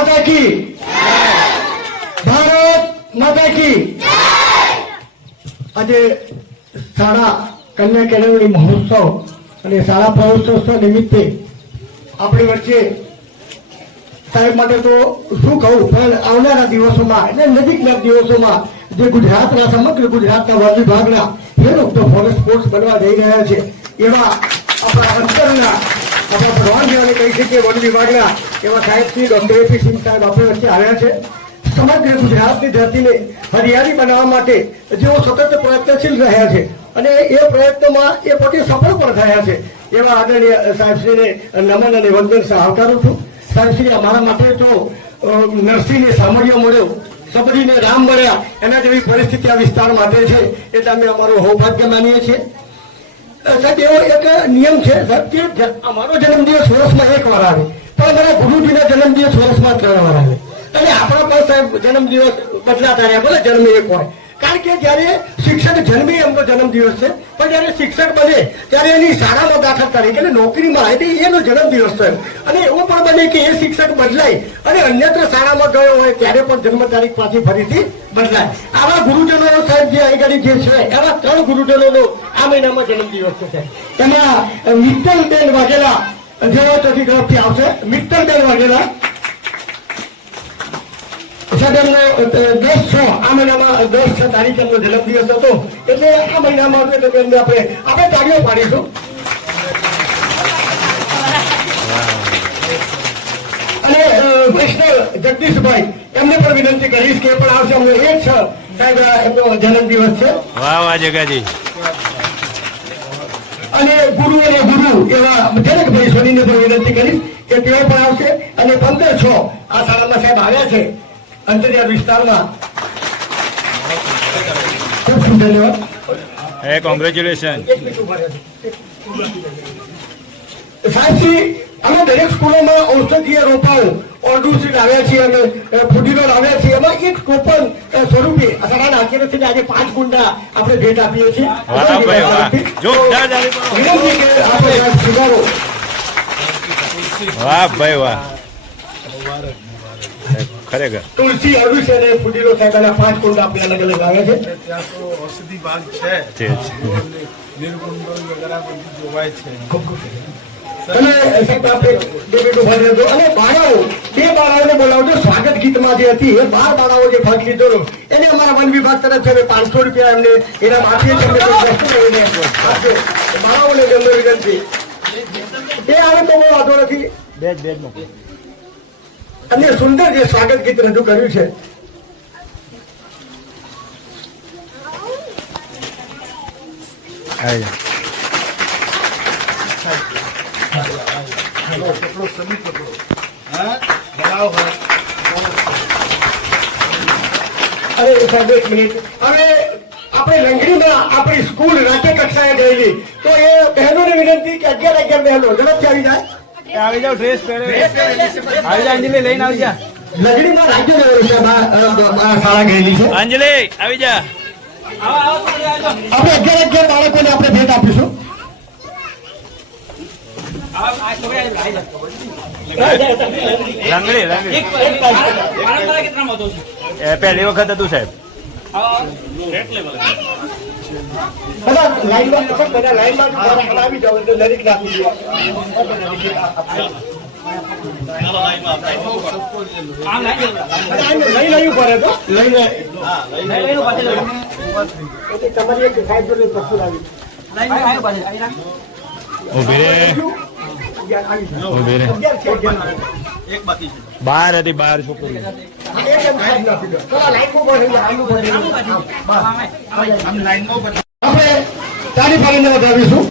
માતા કી ભારત માતા કી આજે શાળા કન્યા અને શાળા પ્રવેશોત્સવ નિમિત્તે આપણી વચ્ચે સાહેબ માટે તો શું કહું, પણ આવનારા દિવસોમાં એટલે નજીકના દિવસોમાં જે ગુજરાતના સમગ્ર ગુજરાતના વન વિભાગના head of the forest sports બનવા જઈ રહ્યા છે, એવા આપણા કહી શકીએ વન વિભાગના એવા સાહેબ શ્રી ડોક્ટર એપી સિંહ સાહેબ આપણે વચ્ચે આવ્યા છે. સમગ્ર ગુજરાતની ધરતીને હરિયાળી બનાવવા માટે જેઓ સતત પ્રયત્નશીલ રહ્યા છે અને એ પ્રયત્નોમાં એ પોતે સફળ પણ થયા છે. એવા આદરણીય સાહેબશ્રીને નમન અને વંદન આવકારું છું. સાહેબશ્રી, અમારા માટે તો નરસિંહને સામર્ય મળ્યો. સબરીને રામ મળ્યા એના જેવી પરિસ્થિતિ આ વિસ્તાર માટે છે. એટલે અમે અમારું સૌભાગ્ય માનીએ છીએ. ગુરુજીના શિક્ષક જન્મે એમનો જન્મદિવસ છે, પણ જ્યારે શિક્ષક બને, ત્યારે એની શાળામાં દાખલ તરીકે એટલે નોકરીમાં આવે એનો જન્મદિવસ થયો અને એવું પણ બને કે એ શિક્ષક બદલાય, અને અન્યત્ર શાળામાં ગયો હોય, ત્યારે પણ જન્મ તારીખ પાછી ફરીથી બદલાય. આવા ગુરુજનો સાહેબ જે આગળ જે છે, એવા ત્રણ ગુરુજનોનો આ મહિનામાં જન્મદિવસ છે એમાં મિત્તલબેન વાઘેલા જેઓ ત્યાંથી તરફથી આવશે. મિત્તલબેન વાઘેલા સાહેબ દસ છ આ મહિનામાં દસ છ તારીખે એમનો જન્મદિવસ હતો. એટલે આ મહિનામાં આપણે આપણે આપણે તાળીઓ પાડીશું. અને વૈષ્ણવ જગદીશભાઈ એમને પણ વિનંતી કરીશ કે પણ આવશે. અમને એક છ સાહેબ એમનો જન્મદિવસ છે. વાહ વાહ જગાજી. અને ગુરુ અને ગુરુ એવા જનકભાઈ સોનીને પણ વિનંતી કરીશ કે તેઓ પણ આવશે. અને પંદર છ આ શાળામાં સાહેબ આવ્યા છે. અંતરિયાળ વિસ્તારમાં. ખૂબ ખૂબ ધન્યવાદ. હે કોંગ્રેચ્યુલેશન. સાહેબશ્રી અમે દરેક સ્કૂલોમાં ઔષધીય રોપાઓ ઓર્ડુસી લાવ્યા છીએ અને ફુદીનો લાવ્યા છીએ. એમાં એક ટોપન સ્વરૂપે શાળાના આચાર્યશ્રીને આજે પાંચ ગુંડા આપણે ભેટ આપીએ છીએ. વાહ ભાઈ વાહ. સાહેબ ખરેખર. તુલસી અરડુસી અને ફુદીનો સાહેબના પાંચ કુંડા આપણે અલગ અલગ આવે છે. ત્યાં તો ઔષધિ બાગ છે. છે, છે. નિર્ગુંડો વગેરે બધું જોવાય છે. અને બાળાઓ બે બાળાઓને બોલાવજો. સ્વાગત ગીતમાં જે હતી એ બાર બાળાઓ જે ભાગ લીધો એને અમારા વન વિભાગ તરફથી અમે પાંચસો રૂપિયા એમને એના આપીએ છીએ અમને કોઈ વસ્તુ લઈને આપજો. બાળાઓને જ વિનંતી. એ આવે તો બહુ વાંધો નથી. અને સુંદર જે સ્વાગત ગીત રજૂ કર્યું છે. આવી પકડો સમી પકડો હા બનાવ અરે સાહેબ એક મિનિટ. આપણે લંગડીમાં આપણી સ્કૂલ રાજ્ય કક્ષાએ ગયેલી. તો એ બહેનોને વિનંતી કે અગિયાર અગિયાર બહેનો ઝડપથી આવી જાય. આવી જાઓ ડ્રેસ પહેરે. આવી જા અંજલિ લઈને આવી જા. લગડીમાં રાજ્ય શાળા ગયેલી છે. અંજલિ આવી જા. આપણે અગિયાર અગિયાર બાળકોને આપણે ભેટ આપીશું. લંગડી લંગડી. એ પહેલી વખત હતું સાહેબ. તમારી એક આવી ઊભી રે. ઊભી રે અગિયાર છે અગિયાર. બહાર હતી બાર છોકરી તાળી પાડીને.